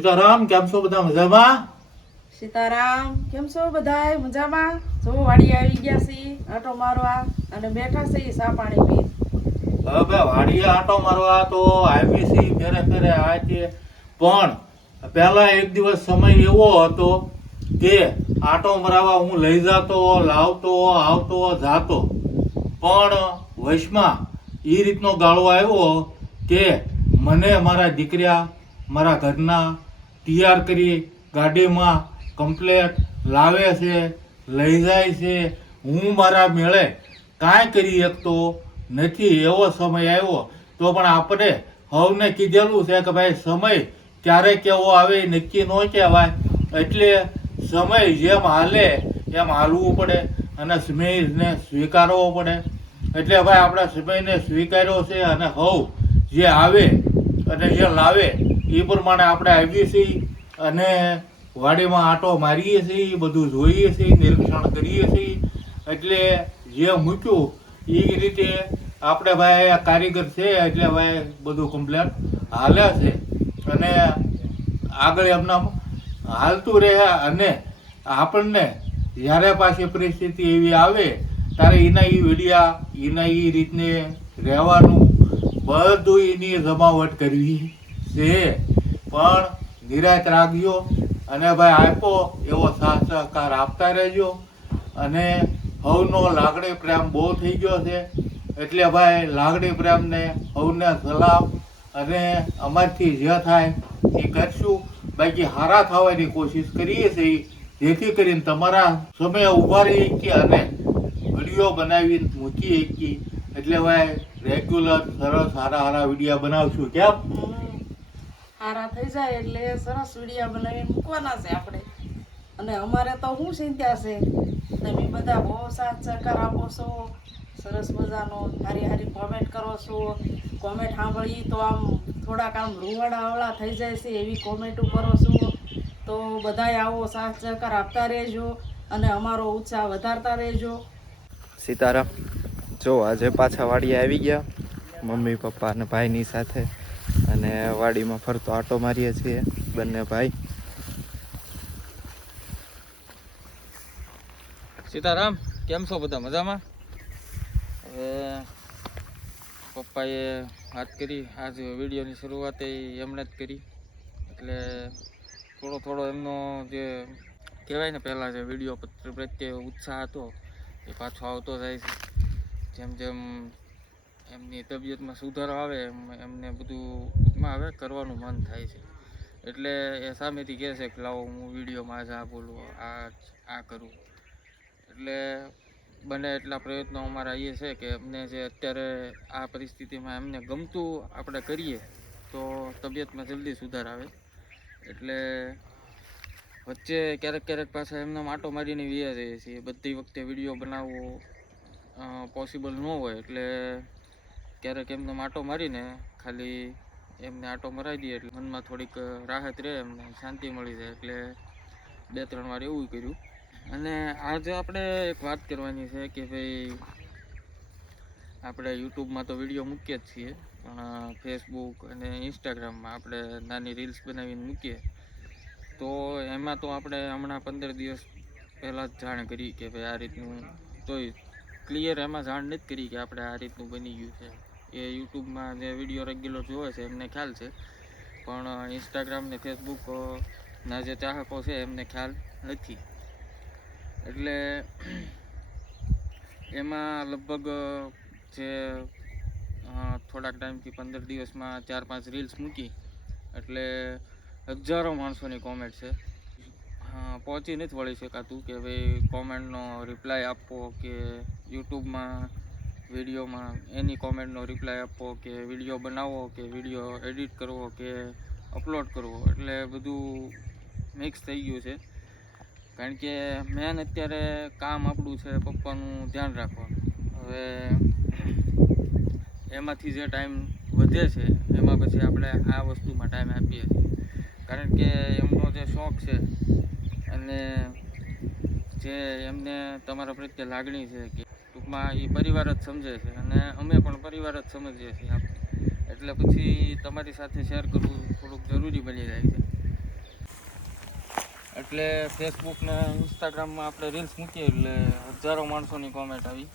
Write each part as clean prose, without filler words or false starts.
સીતારામ, કેમ છો બધા મજામાં? સીતારામ, કેમ છો બધાય મજામાં? જો વાડી આવી ગયા છે આટો મારવા અને બેઠા છે ચા પાણી પી. હવે વાડીએ આંટો મારવા તો આવી છે ફેરે ફેરે આ છે, પણ પહેલા એક દિવસ સમય એવો હતો કે આંટો મરાવા હું લઈ જતો, લાવતો, આવતો, જાતો, પણ વશમાં એ રીતનો ગાળો આવ્યો કે મને મારા દીકરા મારા ઘરના તૈયાર કરી ગાડીમાં કમ્પ્લેટ લાવે છે, લઈ જાય છે. હું મારા મેળે કાંઈ કરી શકતો નથી. એવો સમય આવ્યો તો પણ આપણે હવને કીધેલું છે કે ભાઈ સમય ક્યારે કેવો આવે એ નક્કી ન કહેવાય, એટલે સમય જેમ હાલે એમ હાલવું પડે અને સમયને સ્વીકારવો પડે. એટલે ભાઈ આપણે સમયને સ્વીકાર્યો છે અને હવ જે આવે અને જે લાવે એ પ્રમાણે આપણે આવીએ છીએ અને વાડીમાં આંટો મારીએ છીએ, બધું જોઈએ છીએ, નિરીક્ષણ કરીએ છીએ. એટલે જે મૂક્યું એ રીતે આપણે ભાઈ આ કારીગર છે એટલે ભાઈ બધું કમ્પ્લેટ હાલે છે અને આગળ એમના હાલતું રહે. અને આપણને જ્યારે પાછી પરિસ્થિતિ એવી આવે ત્યારે એના એ વિડિયા એના એ રીતને રહેવાનું બધું એની જમાવટ કરવી છે. પણ નિરાશ રાખજો અને ભાઈ આપો એવો સાથ સહકાર આપતા રહેજો. અને હવનો લાગણી પ્રેમ બહુ થઈ ગયો છે એટલે ભાઈ લાગણી પ્રેમને હવને સલામ અને અમારથી જે થાય એ કરશું. બાકી હારા થવાની કોશિશ કરીએ છીએ જેથી કરીને તમારા સમય ઊભા રહી શકીએ અને વિડીયો બનાવીને મૂકી શકીએ. એટલે ભાઈ રેગ્યુલર સરસ સારા સારા વિડીયો બનાવશું. કેમ હારા થઈ જાય એટલે સરસ વિડીયા બનાવીને મૂકવાના છે આપણે. અને અમારે તો શું ચિંતા છે, તમે બધા બહુ સાથ સહકાર આપો છો, સરસ મજાનો હારી હારી કોમેન્ટ કરો છો. કોમેન્ટ સાંભળીએ તો આમ થોડાક આમ રૂવાડાવાળા થઈ જાય છે એવી કોમેન્ટો કરો છો. તો બધાય આવો સાથ સહકાર આપતા રહેજો અને અમારો ઉત્સાહ વધારતા રહેજો. સીતારામ. જો આજે પાછા વાડીએ આવી ગયા મમ્મી પપ્પા અને ભાઈની સાથે, અને વાડીમાં ફરતો આટો મારીએ છીએ બંને ભાઈ. સીતારામ, કેમ છો બધા મજામાં? હવે પપ્પાએ વાત કરી, આજ વિડીયોની શરૂઆત એમણે જ કરી, એટલે થોડો થોડો એમનો જે કહેવાય ને પહેલાં જે વિડીયો પ્રત્યે ઉત્સાહ હતો એ પાછો આવતો જાય છે. જેમ જેમ એમની તબિયતમાં સુધારો આવે એમને બધું ટૂંકમાં હવે કરવાનું મન થાય છે. એટલે એ સામેથી કહે છે કે લાવો હું વિડીયોમાં આજ આ બોલું, આ કરું. એટલે બને એટલા પ્રયત્નો અમારા એ છે કે અમને જે અત્યારે આ પરિસ્થિતિમાં એમને ગમતું આપણે કરીએ તો તબિયતમાં જલ્દી સુધાર આવે. એટલે વચ્ચે ક્યારેક ક્યારેક પાછા એમનો માટો મારીને વ્યા જઈએ છીએ. બધી વખતે વિડીયો બનાવવો પોસિબલ ન હોય એટલે ક્યારેક એમનો માટો મારીને ખાલી એમને આટો મરાવી દઈએ એટલે મનમાં થોડીક રાહત રહે, એમને શાંતિ મળી જાય. એટલે 2-3 વાર એવું કર્યું. અને આજે આપણે એક વાત કરવાની છે કે ભાઈ આપણે યુટ્યુબમાં તો વિડીયો મૂકીએ જ છીએ, પણ ફેસબુક અને ઇન્સ્ટાગ્રામમાં આપણે નાની રીલ્સ બનાવીને મૂકીએ. તો એમાં તો આપણે હમણાં 15 દિવસ પહેલાં જ જાણ કરી કે ભાઈ આ રીતનું, તોય ક્લિયર એમાં જાણ નથી કરી કે આપણે આ રીતનું બની ગયું છે. એ યુટ્યુબમાં જે વિડીયો રેગ્યુલર જોવે છે એમને ખ્યાલ છે, પણ ઇન્સ્ટાગ્રામ ને ફેસબુકના જે ચાહકો છે એમને ખ્યાલ નથી. એટલે એમાં લગભગ જે થોડાક ટાઈમથી 15 દિવસમાં 4-5 રીલ્સ મૂકી એટલે હજારો માણસોની કોમેન્ટ છે. પહોંચી નથી વળી શકાતું કે ભાઈ કોમેન્ટનો રિપ્લાય આપવો કે યુટ્યુબમાં વિડીયોમાં એની કોમેન્ટનો રિપ્લાય આપવો કે વિડીયો બનાવવો કે વિડીયો એડિટ કરવો કે અપલોડ કરવો. એટલે બધું મિક્સ થઈ ગયું છે. કારણ કે મેન અત્યારે કામ આપણું છે પપ્પાનું ધ્યાન રાખવાનું. હવે એમાંથી જે ટાઈમ વધે છે એમાં પછી આપણે આ વસ્તુમાં ટાઈમ આપીએ છીએ. કારણ કે એમનો જે શોખ છે અને જે એમને તમારા પ્રત્યે લાગણી છે કે ટૂંકમાં એ પરિવાર જ સમજે છે અને અમે પણ પરિવાર જ સમજીએ છીએ આપણે. એટલે પછી તમારી સાથે શેર કરવું થોડુંક જરૂરી બની જાય છે. એટલે ફેસબુક ને ઇન્સ્ટાગ્રામમાં આપણે રીલ્સ મૂકીએ એટલે હજારો માણસોની કોમેન્ટ આવી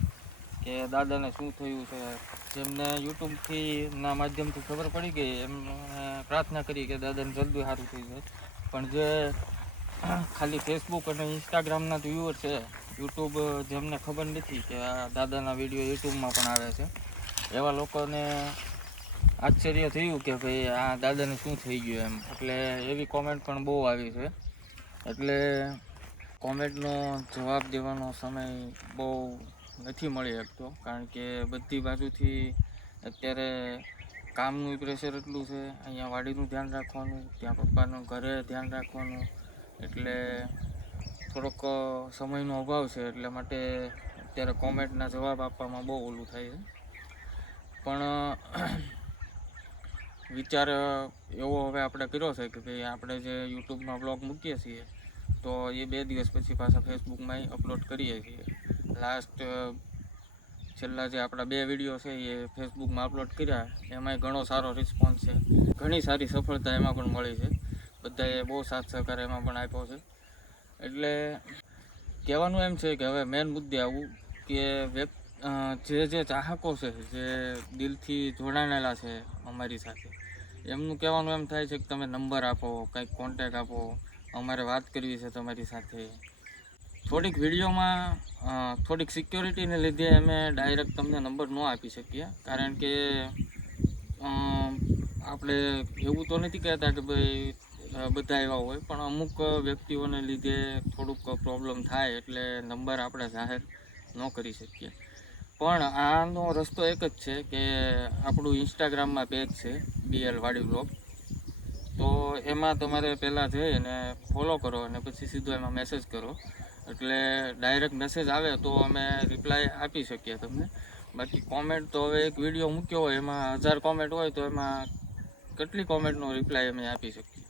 કે દાદાને શું થયું છે. જેમને યુટ્યુબથી ના માધ્યમથી ખબર પડી ગઈ એમને પ્રાર્થના કરી કે દાદાને જલ્દી સારું થઈ જાય. પણ જે ખાલી ફેસબુક અને ઇન્સ્ટાગ્રામના વ્યુઅર છે, યુટ્યુબ જેમને ખબર નથી કે આ દાદાના વિડીયો યુટ્યુબમાં પણ આવે છે, એવા લોકોને આશ્ચર્ય થયું કે ભાઈ આ દાદાને શું થઈ ગયું એમ. એટલે એવી કોમેન્ટ પણ બહુ આવી છે. એટલે કોમેન્ટનો જવાબ દેવાનો સમય બહુ નથી મળી શકતો, કારણ કે બધી બાજુથી અત્યારે કામનું પ્રેશર એટલું છે. અહીંયા વાડીનું ધ્યાન રાખવાનું, ત્યાં પપ્પાનું ઘરે ધ્યાન રાખવાનું, એટલે થોડોક સમયનો અભાવ છે. એટલે માટે અત્યારે કોમેન્ટના જવાબ આપવામાં બહુ ઓલું થાય છે. પણ વિચાર એવો હવે આપણે કર્યો છે કે ભાઈ આપણે જે યુટ્યુબમાં બ્લોગ મૂકીએ છીએ તો એ 2 દિવસ પછી પાછા ફેસબુકમાં અપલોડ કરીએ છીએ. લાસ્ટ છેલ્લા જે આપણા 2 વિડીયો છે એ ફેસબુકમાં અપલોડ કર્યા, એમાંય ઘણો સારો રિસ્પોન્સ છે, ઘણી સારી સફળતા એમાં પણ મળી છે. બધાએ બહુ સાથ સહકાર એમાં પણ આપ્યો છે. એટલે કહેવાનું એમ છે કે હવે મેન મુદ્દે આવું કે જે ચાહકો છે, જે દિલથી જોડાયેલા છે અમારી સાથે, એમનું કહેવાનું એમ થાય છે કે તમે નંબર આપો, કંઈક કોન્ટેક આપો, અમારે વાત કરવી છે તમારી સાથે. થોડીક વિડીયોમાં થોડીક સિક્યોરિટીને લીધે અમે ડાયરેક્ટ તમને નંબર ન આપી શકીએ, કારણ કે આપણે એવું તો નથી કહેતા કે ભાઈ બધા એવા હોય, પણ અમુક વ્યક્તિઓને લીધે થોડુંક પ્રોબ્લેમ થાય એટલે નંબર આપણે જાહેર ન કરી શકીએ. પણ આનો રસ્તો એક જ છે કે આપણું ઇન્સ્ટાગ્રામમાં પેજ છે BL વાડી બ્લોગ, તો એમાં તમારે પહેલાં જઈને ફોલો કરો અને પછી સીધો એમાં મેસેજ કરો. એટલે ડાયરેક્ટ મેસેજ આવે તો અમે રિપ્લાય આપી શકીએ તમને. બાકી કોમેન્ટ તો હવે એક વિડીયો મૂક્યો હોય એમાં 1000 કોમેન્ટ હોય તો એમાં કેટલી કોમેન્ટનો રિપ્લાય અમે આપી શકીએ,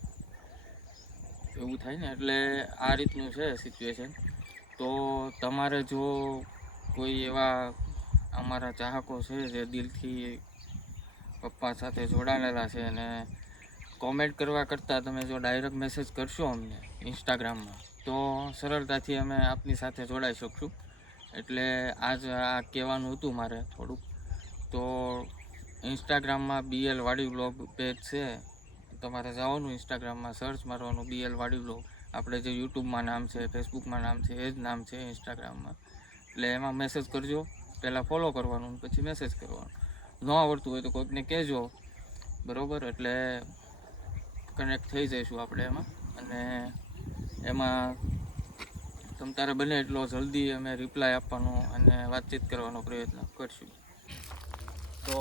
એવું થાય ને. એટલે આ રીતનું છે સિચ્યુએશન. તો તમારે જો કોઈ એવા અમારા ચાહકો છે જે દિલથી પપ્પા સાથે જોડાયેલા છે અને કોમેન્ટ કરવા કરતાં તમે જો ડાયરેક્ટ મેસેજ કરશો અમને ઇન્સ્ટાગ્રામમાં તો સરળતાથી અમે આપની સાથે જોડાઈ શકશું. એટલે આજ આ કહેવાનું હતું મારે થોડુંક. તો ઇન્સ્ટાગ્રામમાં BL વાડી બ્લોગ પેજ છે, તમારે જવાનું ઇન્સ્ટાગ્રામમાં સર્ચ મારવાનું BL વાડી બ્લોગ. આપણે જે યુટ્યુબમાં નામ છે, ફેસબુકમાં નામ છે, એ જ નામ છે ઇન્સ્ટાગ્રામમાં. એટલે એમાં મેસેજ કરજો, પહેલાં ફોલો કરવાનું પછી મેસેજ કરવાનું. ન આવડતું હોય તો કોઈકને કહેજો, બરાબર? એટલે કનેક્ટ થઈ જઈશું આપણે એમાં, અને એમાં તમ તારે બને એટલો જલ્દી અમે રિપ્લાય આપવાનો અને વાતચીત કરવાનો પ્રયત્ન કરશું. તો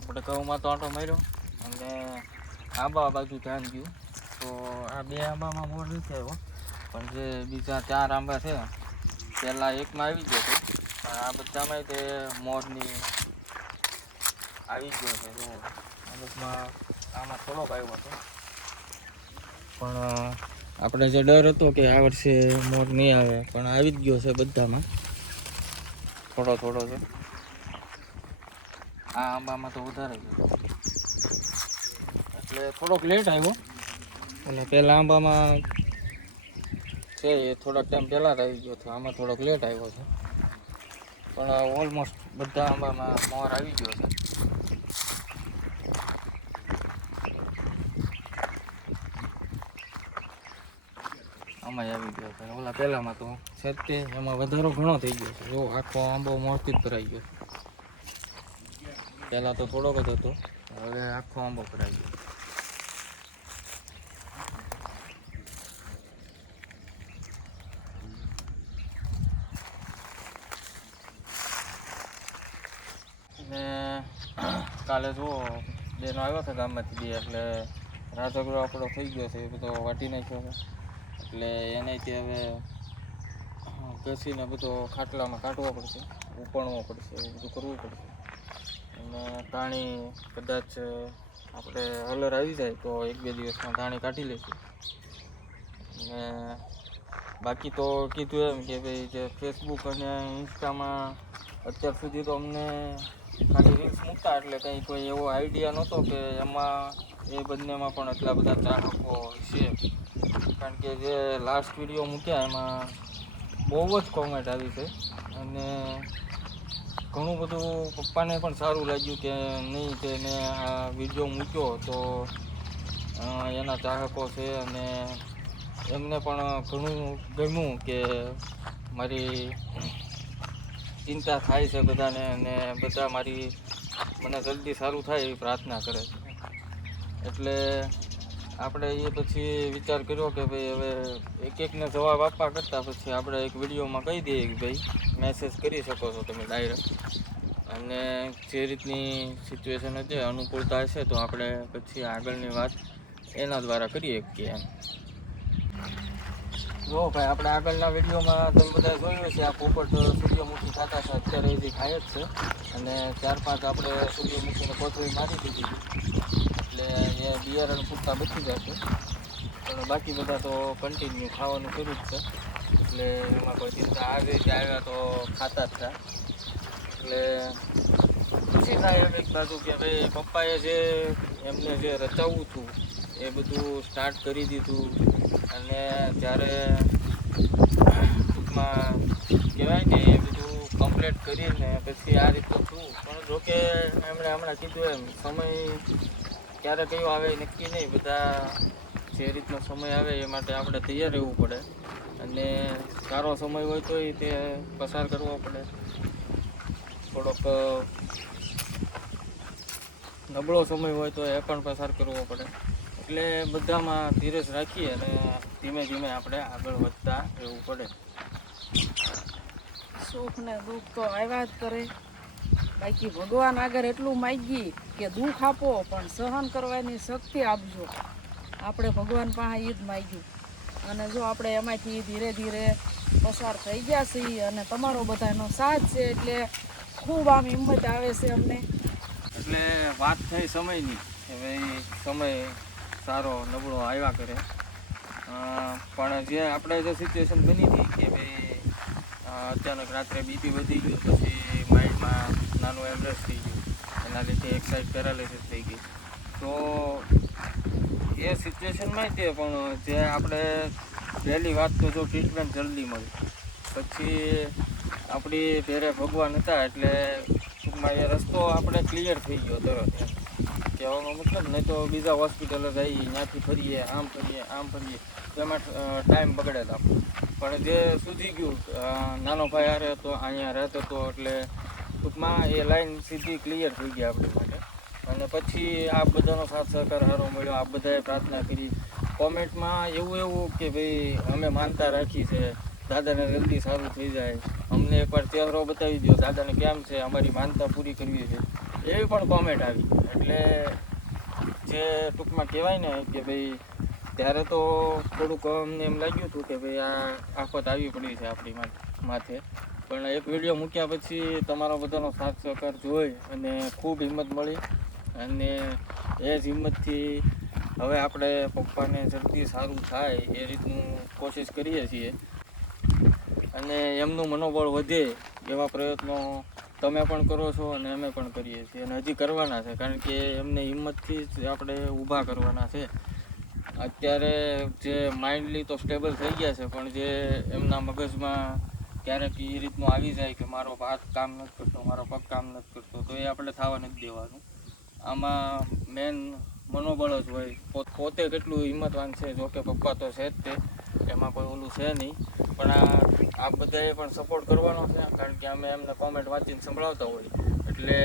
આપણે ઘઉંમાં તો આંટો માર્યો અને આંબા બાજુ ધ્યાન ગયું. તો આ 2 આંબામાં મોર નથી આવ્યો, પણ જે બીજા 4 આંબા છે પહેલાં એકમાં આવી ગયો હતો, પણ આ બધામાં તે મોરની આવી ગયો છે. જો અમુકમાં આમાં થોડોક આવ્યો હતો, પણ આપણે જે ડર હતો કે આ વર્ષે મોર નહીં આવે, પણ આવી જ ગયો છે બધામાં, થોડો થોડો છે. આ આંબામાં તો વધારે છે, એટલે થોડોક લેટ આવ્યો. અને પહેલાં આંબામાં છે એ થોડાક ટાઈમ પહેલાં જ આવી ગયો હતો, આમાં થોડોક લેટ આવ્યો છે. પણ ઓલમોસ્ટ બધા આંબામાં મોર આવી ગયો છે. આમાં આવી ગયો છે. ઓલા પહેલામાં તો છે તે એમાં વધારો ઘણો થઈ ગયો છે. જો આખો આંબો મોરથી જ ભરાઈ ગયો. પહેલાં તો થોડોક જ હતો, હવે આખો આંબો ભરાઈ ગયો. ને કાલે જુઓ બેનો આવ્યો છે ગામમાંથી 2, એટલે રાજગરો આપણો થઈ ગયો છે, એ બધો વાટી નાખ્યો છે. એટલે એને તે હવે ઘસીને બધો ખાટલામાં કાઢવો પડશે, ઉપણવો પડશે, એવું બધું કરવું પડશે. અને ધાણી કદાચ આપણે હલર આવી જાય તો 1-2 દિવસમાં ધાણી કાઢી લઈશું. અને બાકી તો કીધું એમ કે ભાઈ જે ફેસબુક અને ઇન્સ્ટામાં અત્યાર સુધી તો અમને ખાલી રીલ્સ મૂકતા, એટલે કંઈ કોઈ એવો આઈડિયા નહોતો કે એમાં એ બંનેમાં પણ એટલા બધા ચાહકો છે. કારણ કે જે લાસ્ટ વિડીયો મૂક્યા એમાં બહુ જ કોમેન્ટ આવી છે અને ઘણું બધું પપ્પાને પણ સારું લાગ્યું કે નહીં કે મેં આ વિડીયો મૂક્યો તો એના ચાહકો છે અને એમને પણ ઘણું ગમ્યું કે મારી ચિંતા થાય છે બધાને અને બધા મને જલ્દી સારું થાય એવી પ્રાર્થના કરે છે. એટલે આપણે એ પછી વિચાર કર્યો કે ભાઈ હવે એકને જવાબ આપવા કરતાં પછી આપણે એક વિડીયોમાં કહી દઈએ કે ભાઈ મેસેજ કરી શકો છો તમે ડાયરેક્ટ, અને જે રીતની સિચ્યુએશન હતી અનુકૂળતા હશે તો આપણે પછી આગળની વાત એના દ્વારા કરીએ કે એમ. જો ભાઈ આપણે આગળના વિડીયોમાં તમે બધા જોયું છે આ પોપટ સૂર્યમુખી ખાતા છે, અત્યારે હજી ખાય જ છે અને 4-5 આપણે સૂર્યમુખીને કોથળી મારી દીધી એટલે એ બિયારણ પૂરતા બચી જશે, પણ બાકી બધા તો કન્ટિન્યુ ખાવાનું શરૂ જ છે એટલે એમાં કોઈ ચિંતા આવી રીતે આવ્યા તો ખાતા જ હતા. એટલે ખુશી થાય એમ એક બાજુ કે ભાઈ પપ્પાએ જે એમને જે રચાવવું હતું એ બધું સ્ટાર્ટ કરી દીધું અને જ્યારે ટૂંકમાં કહેવાય ને એ બધું કમ્પ્લીટ કરીને પછી આ રીતનું થયું. પણ જોકે એમણે હમણાં કીધું એમ સમય ક્યારે કયો આવે નક્કી નહીં, બધા જે રીતનો સમય આવે એ માટે આપણે તૈયાર રહેવું પડે અને સારો સમય હોય તો તે પસાર કરવો પડે, થોડોક નબળો સમય હોય તો એ પણ પસાર કરવો પડે. એટલે બધામાં ધીરજ રાખીએ અને ધીમે ધીમે આપણે આગળ વધતા રહેવું પડે. સુખ ને દુઃખ તો આવ્યા જ કરે, બાકી ભગવાન આગળ એટલું માંગી કે દુઃખ આપો પણ સહન કરવાની શક્તિ આપજો. આપણે ભગવાન પાસે એ જ માંગ્યું અને જો આપણે એમાંથી ધીરે ધીરે પસાર થઈ ગયા છીએ અને તમારો બધાનો સાથ છે એટલે ખૂબ આમ હિંમત આવે છે અમને. એટલે વાત થઈ સમયની કે ભાઈ સમય સારો નબળો આવ્યા કરે, પણ જે આપણે જે સિચ્યુએશન બની હતી કે ભાઈ અચાનક રાત્રે બીપી વધી ગયું, પછી માઇન્ડમાં નાનું એમરેજ થઈ ગયું, એના લીધે એક્સાઇટ પેરાલિસિસ થઈ ગઈ. તો એ સિચ્યુએશનમાં તે પણ જે આપણે પહેલી વાત તો જો ટ્રીટમેન્ટ જલ્દી મળી, પછી આપણી ઘરે ભગવાન હતા એટલે ટૂંકમાં એ રસ્તો આપણે ક્લિયર થઈ ગયો તરત. કહેવાનો મતલબ નહીં તો બીજા હોસ્પિટલે જઈએ, ત્યાંથી ફરીએ, આમ ફરીએ એમાં ટાઈમ બગડેલા. પણ જે સૂજી ગયું નાનો ભાઈ હારે હતો, અહીંયા રહેતો હતો એટલે ટૂંકમાં એ લાઈન સીધી ક્લિયર થઈ ગઈ આપણી માટે. અને પછી આ બધાનો સાથ સહકાર સારો મળ્યો, આ બધાએ પ્રાર્થના કરી કોમેન્ટમાં એવું કે ભાઈ અમે માનતા રાખી છે દાદાને જલ્દી સારું થઈ જાય, અમને એકવાર ચહેરો બતાવી દો, દાદાને કેમ છે, અમારી માનતા પૂરી કરવી છે, એવી પણ કોમેન્ટ આવી. એટલે જે ટૂંકમાં કહેવાય ને કે ભાઈ ત્યારે તો થોડુંક અમને એમ લાગ્યું હતું કે ભાઈ આ આફત આવી પડી છે આપણી માથે, પણ એક વિડીયો મૂક્યા પછી તમારો બધાનો સાથ સહકાર જોઈ અને ખૂબ હિંમત મળી અને એ જ હિંમતથી હવે આપણે પપ્પાને જલ્દી સારું થાય એ રીતનું કોશિશ કરીએ છીએ અને એમનું મનોબળ વધે એવા પ્રયત્નો તમે પણ કરો છો અને અમે પણ કરીએ છીએ અને હજી કરવાના છે, કારણ કે એમને હિંમતથી જ આપણે ઊભા કરવાના છે. અત્યારે જે માઇન્ડલી તો સ્ટેબલ થઈ ગયા છે, પણ જે એમના મગજમાં ક્યારેક એ રીતનું આવી જાય કે મારો હાથ કામ નથી કરતો, મારો પગ કામ નથી કરતો, તો એ આપણે થવા નથી દેવાનું. આમાં મેન મનોબળ જ હોય, પોતે કેટલું હિંમતવાન છે, જોકે પપ્પા તો છે જ તે, એમાં કોઈ ઓલું છે નહીં, પણ આ બધાએ પણ સપોર્ટ કરવાનો છે, કારણ કે અમે એમને કોમેન્ટ વાંચીને સંભળાવતા હોય એટલે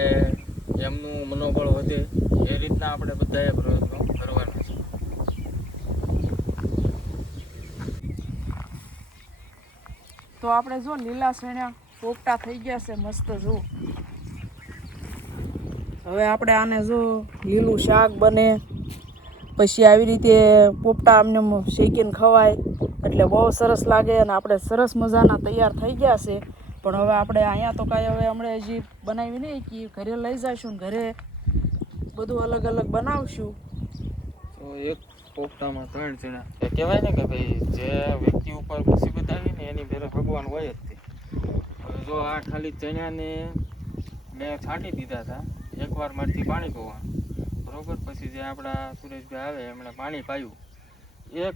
એમનું મનોબળ વધે એ રીતના આપણે બધાએ પ્રયત્નો કરવાના છે. તો આપણે જો લીલા શેણા પોપટા થઈ ગયા છે મસ્ત. જો હવે આપણે આને જો લીલું શાક બને, પછી આવી રીતે પોપટા આમને શેકીને ખવાય એટલે બહુ સરસ લાગે અને આપણે સરસ મજાના તૈયાર થઈ ગયા છે. પણ હવે આપણે અહીંયા તો કાંઈ હવે હમણાં હજી બનાવી નહીં કે ઘરે લઈ જઈશું ને ઘરે બધું અલગ અલગ બનાવશું. તો એક પોપટામાં 3 જણા એ કહેવાય ને કે ભાઈ જે વ્યક્તિ ઉપર મુસીબત આવી ને એની ઘરે ભગવાન હોય જ તે. જો આ ખાલી ચણાને મેં છાંટી દીધા હતા એકવાર મારથી પાણી પીવાનું બરોબર, પછી જે આપણા સુરેશભાઈ આવે એમણે પાણી પાયું, એક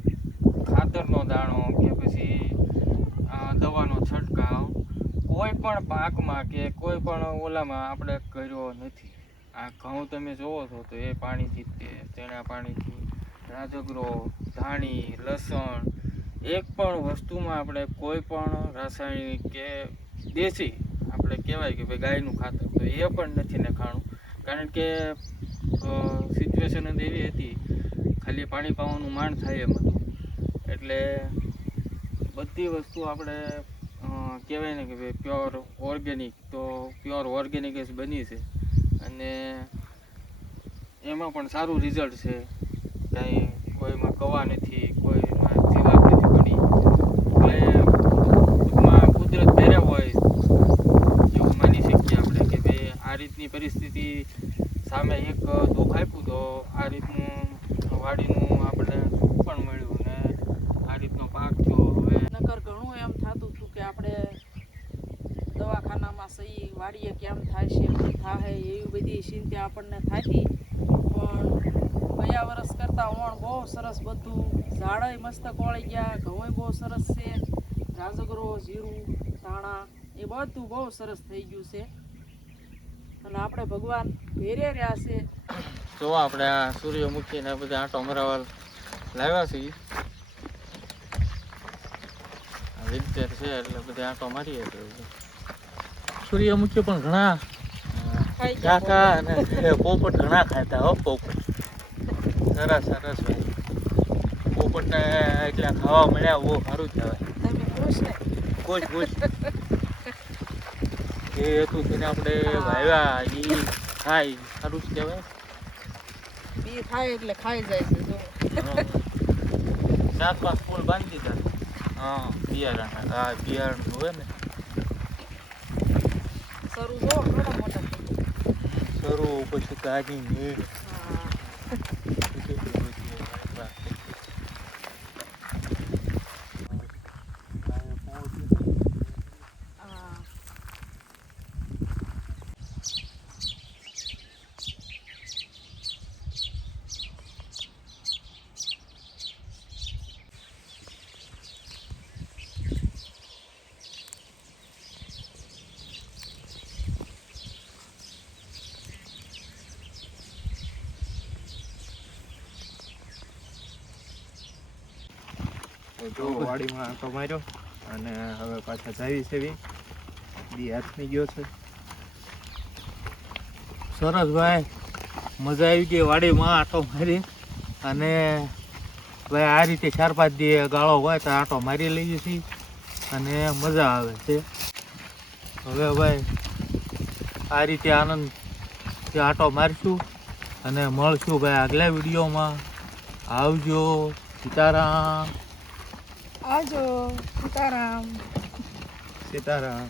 ખાતરનો દાણો કે પછી દવાનો છંટકાવ કોઈ પણ પાકમાં કે કોઈ પણ ઓલામાં આપણે કર્યો નથી. આ ઘઉં તમે જોવો છો તો એ પાણીથી જ તે ચણા પાણીથી, રાજગરો, ધાણી, લસણ, એક પણ વસ્તુમાં આપણે કોઈ પણ રાસાયણિક કે દેશી આપણે કહેવાય કે ભાઈ ગાયનું ખાતર તો એ પણ નથી નખાણું. કારણ કે સિચ્યુએશન જ એવી હતી, ખાલી પાણી પાવાનું માંડ થાય એમ હતું. એટલે બધી વસ્તુ આપણે કહેવાય ને કે ભાઈ પ્યોર ઓર્ગેનિક, તો પ્યોર ઓર્ગેનિક જ બની છે અને એમાં પણ સારું રિઝલ્ટ છે. કાંઈ કોઈમાં કવા નથી, કોઈમાં જીવાત નથી પડી. એટલે ટૂંકમાં કુદરત પહેર્યા હોય એવું માની શકીએ આપણે કે ભાઈ આ રીતની પરિસ્થિતિ સામે એક દુઃખ આપ્યું તો આ રીતનું વાડીનું આપણે પણ મળ્યું ને આ રીતનો પાક થયો. હવે નકર ઘણું એમ થતું હતું કે આપણે દવાખાનામાં સહી વાડીએ કેમ થાય છે, શું થાય એવી બધી ચિંતા આપણને થતી. પણ ગયા વર્ષ કરતાં ઓણ બહુ સરસ બધું, ઝાડય મસ્ત કોળી ગયા, ઘઉંય બહુ સરસ છે, રાજગરો, જીરું, ધાણા એ બધું બહુ સરસ થઈ ગયું છે અને આપણે ભગવાન ભેરે રહ્યા છે. જો આપણે આ સૂર્યમુખીને બધા આંટો મરાવા લાવ્યા છીએ. વિન્ટર છે એટલે બધા આંટો મારીએ છીએ. સૂર્યમુખી પણ ઘણા કાકા અને પોપટ ઘણા ખાતા હો. પોપટ સરસ સરસ ભાઈ, પોપટને એટલા ખાવા મળ્યા બહુ સારું કહેવાય. તમે ખુશ ને? ખુશ ખુશ. એ હતું તેને આપણે વાવ્યા એ ખાય સારું જ કહેવાય. બી થાય એટલે ખાઈ જાય છે. જો 4-5 ફૂલ બાંધી દીધા. હા બિયારણ, હા બિયારણ હોય ને શરૂ જો ઘણા મોટા થઈ શરૂ પછી કાઢી ને ગયા. હા. જો વાડીમાં આંટો માર્યો અને હવે પાછા જાવી છે. દી હાથની ગયો છે. સરસ ભાઈ, મજા આવી ગઈ વાડીમાં આંટો મારી. અને ભાઈ આ રીતે 4-5 દી ગાળો હોય તો આંટો મારી લઈએ છીએ અને મજા આવે છે. હવે ભાઈ આ રીતે આનંદથી આંટો મારશું અને મળશું ભાઈ આગલા વિડીયોમાં. આવજો. સીતારામ. આવજો. સીતારામ. સીતારામ.